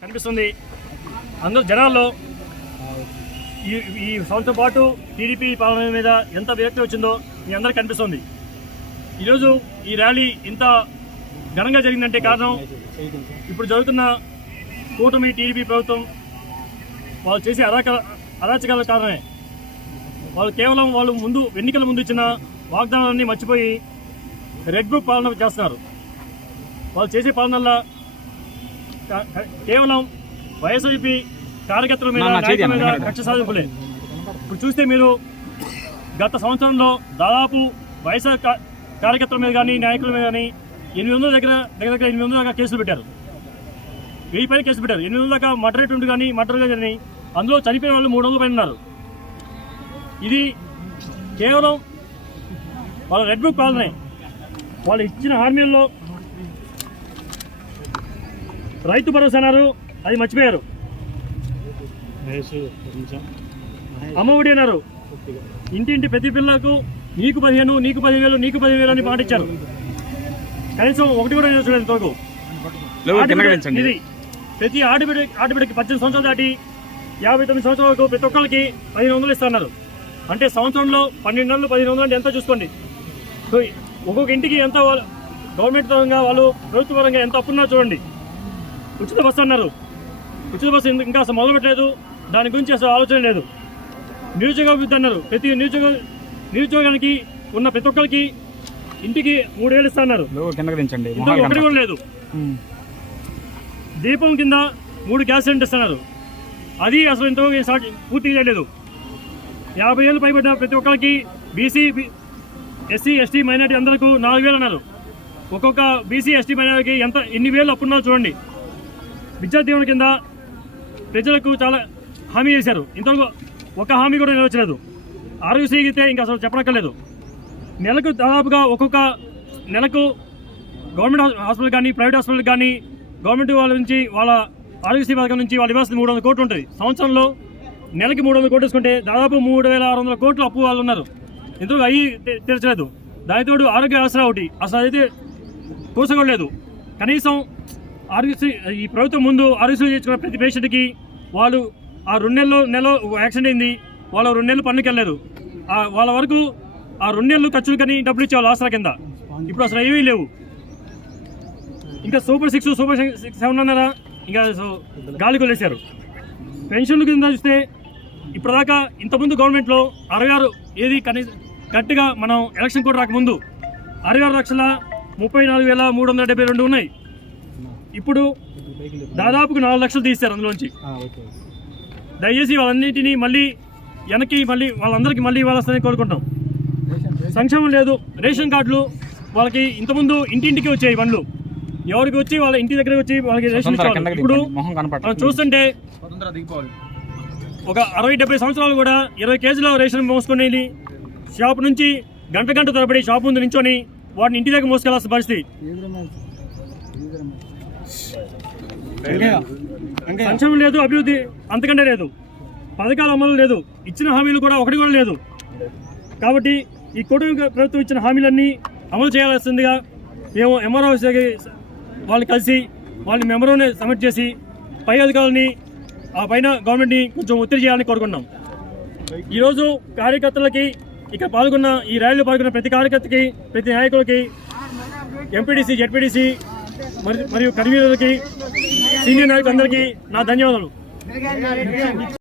కనిపిస్తుంది అందరూ జనాల్లో ఈ సంవత్సరం పాటు టీడీపీ పాలన మీద ఎంత విరక్తి వచ్చిందో మీ అందరికీ కనిపిస్తుంది. ఈరోజు ఈ ర్యాలీ ఇంత ఘనంగా జరిగిందంటే కారణం ఇప్పుడు జరుగుతున్న కూటమి టీడీపీ ప్రభుత్వం వాళ్ళు చేసే అరాచకాల కారణమే. వాళ్ళు కేవలం ఎన్నికల ముందు ఇచ్చిన వాగ్దానాలన్నీ మర్చిపోయి రెడ్ బుక్ పాలన చేస్తున్నారు. వాళ్ళు చేసే పాలనల్లో కేవలం వైఎస్ఆర్సీపీ కార్యకర్తల మీద నాయకుల మీద కక్ష సాధింపులే. ఇప్పుడు చూస్తే మీరు గత సంవత్సరంలో దాదాపు వైఎస్ఆర్ కార్యకర్తల మీద కానీ నాయకుల మీద కానీ 800 దగ్గర 800 దాకా కేసులు పెట్టారు. 1000 పైన కేసులు పెట్టారు. 800 దాకా మర్డర్ రేట్ కానీ మర్డర్ కానీ అందులో చనిపోయిన వాళ్ళు 300 పైన ఉన్నారు. ఇది కేవలం వాళ్ళ రెడ్ బుక్ పాలనే. వాళ్ళు ఇచ్చిన హామీల్లో రైతు భరోసా అన్నారు, అది మర్చిపోయారు. అమ్మఒడి అన్నారు, ఇంటింటి ప్రతి పిల్లకు నీకు 15, నీకు 10,000, నీకు 10,000 అని పాటించారు. కనీసం ఒకటి కూడా చూడండి తోకు. ఇది ప్రతి ఆడబిడ్డకి 18 సంవత్సరాలు దాటి 59 సంవత్సరాల వరకు ప్రతి ఒక్కరికి 1500 ఇస్తున్నారు. అంటే సంవత్సరంలో 12 నెలలు 1500 అంటే ఎంత చూసుకోండి. సో ఒక్కొక్క ఇంటికి ఎంత గవర్నమెంట్ పరంగా వాళ్ళు ప్రభుత్వ పరంగా ఎంత అప్పున్నా చూడండి. ఉచిత బస్సు అన్నారు, ఉచిత బస్సు ఇంకా అసలు మొదలుపెట్టలేదు, దాని గురించి అసలు ఆలోచన లేదు. నిరుద్యోగ అభివృద్ధి అన్నారు, ప్రతి నిరుద్యోగానికి ఉన్న ప్రతి ఒక్కరికి ఇంటికి 3000 ఇస్తున్నారు, ఒకటి కూడా లేదు. దీపం కింద 3 గ్యాస్ సిలిండర్ ఇస్తున్నారు, అది అసలు ఇంతవరకు పూర్తి చేయలేదు. 50 ఏళ్ళు పైబడ్డ ప్రతి ఒక్కరికి బీసీ ఎస్సీ ఎస్టీ మైనార్టీ అందరికీ 4000 అన్నారు. ఒక్కొక్క బీసీ ఎస్టీ మైనార్టీకి ఎన్ని వేలు అప్పున్నారో చూడండి. విద్యా దీవెన కింద ప్రజలకు చాలా హామీ చేశారు, ఇంతవరకు ఒక హామీ కూడా నెరవేర్చలేదు. ఆరోగ్యశ్రీ అయితే ఇంకా అసలు చెప్పనక్కర్లేదు. నెలకు దాదాపుగా ఒక్కొక్క నెలకు గవర్నమెంట్ హాస్పిటల్ కానీ ప్రైవేట్ హాస్పిటల్ కానీ గవర్నమెంట్ వాళ్ళ నుంచి వాళ్ళ ఆరోగ్యశ్రీ పథకం నుంచి వాళ్ళు ఇవ్వాల్సిన 300 కోట్లు ఉంటుంది. సంవత్సరంలో నెలకి 300 కోట్లు తీసుకుంటే దాదాపు 3600 కోట్లు అప్పు వాళ్ళు ఉన్నారు, ఇంతవరకు అవి తీర్చలేదు. దానితోడు ఆరోగ్య ఆసరా ఒకటి అసలు అయితే కూసగొడలేదు. కనీసం ఆరోగ్యశ్రీ ఈ ప్రభుత్వం ముందు ఆరోగ్యశ్రీ చేర్చుకున్న ప్రతి పేషెంట్కి వాళ్ళు ఆ 2 నెలలో యాక్సిడెంట్ అయింది, వాళ్ళు 2 నెలలు పన్నుకి వెళ్ళారు. వాళ్ళ వరకు ఆ 2 నెలలు ఖర్చులు కానీ డబ్బులు ఇచ్చేవాళ్ళు ఆసరా కింద. ఇప్పుడు అసలు ఏమీ లేవు. ఇంకా సూపర్ 6 సూపర్ 7 అన్నారా, ఇంకా గాలి కొలేశారు. పెన్షన్ల కింద చూస్తే ఇప్పటిదాకా ఇంతకుముందు గవర్నమెంట్లో 66 ఏది కనీసం కరెక్ట్గా మనం ఎలక్షన్ కూడా రాకముందు 66,34,372 ఉన్నాయి. ఇప్పుడు దాదాపుగా 4 లక్షలు తీస్తారు అందులోంచి. దయచేసి వాళ్ళన్నింటినీ మళ్ళీ వాళ్ళందరికీ మళ్ళీ ఇవ్వాల్సిందని కోరుకుంటాం. సంక్షేమం లేదు, రేషన్ కార్డులు వాళ్ళకి ఇంతకుముందు ఇంటింటికి వచ్చాయి బండ్లు, ఎవరికి వచ్చి వాళ్ళ ఇంటి దగ్గర వచ్చి వాళ్ళకి రేషన్ ఇచ్చేవాళ్ళు. ఇప్పుడు మనం చూస్తుంటే ఒక 60-70 సంవత్సరాలు కూడా 20 కేజీల రేషన్ మోసుకొని షాప్ నుంచి గంట తరబడి షాప్ ముందు నించొని వాటిని ఇంటి దగ్గర మోసుకెళ్లాల్సిన పరిస్థితి. సంక్షేమం లేదు, అభివృద్ధి అంతకంటే లేదు, పథకాల అమలు లేదు, ఇచ్చిన హామీలు కూడా ఒకటి కూడా లేదు. కాబట్టి ఈ కూటమి ప్రభుత్వం ఇచ్చిన హామీలన్నీ అమలు చేయాల్సిందిగా మేము ఎంఆర్ఓ వాళ్ళని కలిసి వాళ్ళని మెమోని సబ్మిట్ చేసి పై అధికారులని ఆ పైన గవర్నమెంట్ని కొంచెం ఒత్తిడి చేయాలని కోరుకున్నాం. ఈరోజు కార్యకర్తలకి ఇక్కడ పాల్గొన్న ఈ ర్యాలీలో పాల్గొన్న ప్రతి కార్యకర్తకి ప్రతి నాయకులకి ఎంపీటీసీ జెడ్పీటీసీ మరియు కన్వీనర్లకి సీనియర్ నాయకులందరికీ నా ధన్యవాదాలు.